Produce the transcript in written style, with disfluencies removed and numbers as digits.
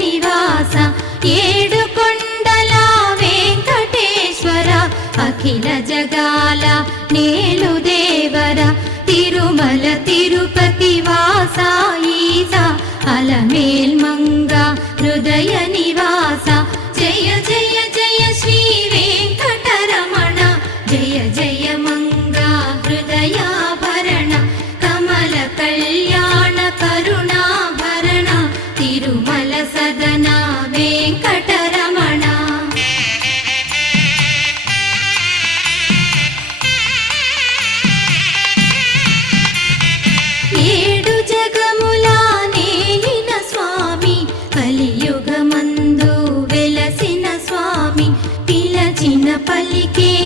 నివాస ఏడు కొండల వెంకటేశ్వర అఖిల జగాల నేలు దేవర తిరుమల తిరుపతి వాస ఈసా అలమేల్ మంగ హృదయ నివాస జయ జయ జయ శ్రీ వెంకటరమణ జయ జయ మంగ హృదయాభరణ కమల కళ్యాణ కరుణాభరణ తిరుమల సదన వెంకటరమణ ఏడు జగముల నేలిన స్వామి కలియుగమందు వెలసిన స్వామి పిలచిన పలికే